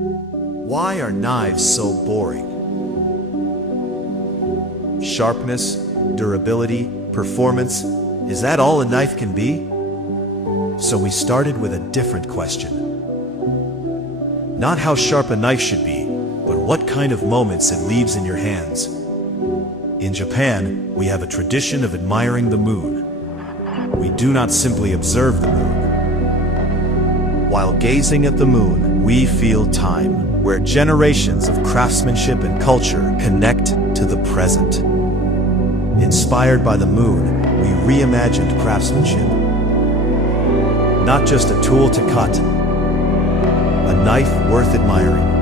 Why are knives so boring? Sharpness, durability, performance, is that all a knife can be? So we started with a different question. Not how sharp a knife should be, but what kind of moments it leaves in your hands. In Japan, we have a tradition of admiring the moon. We do not simply observe the moon. While gazing at the moon, we feel time, where generations of craftsmanship and culture connect to the present. Inspired by the moon, we reimagined craftsmanship. Not just a tool to cut, a knife worth admiring.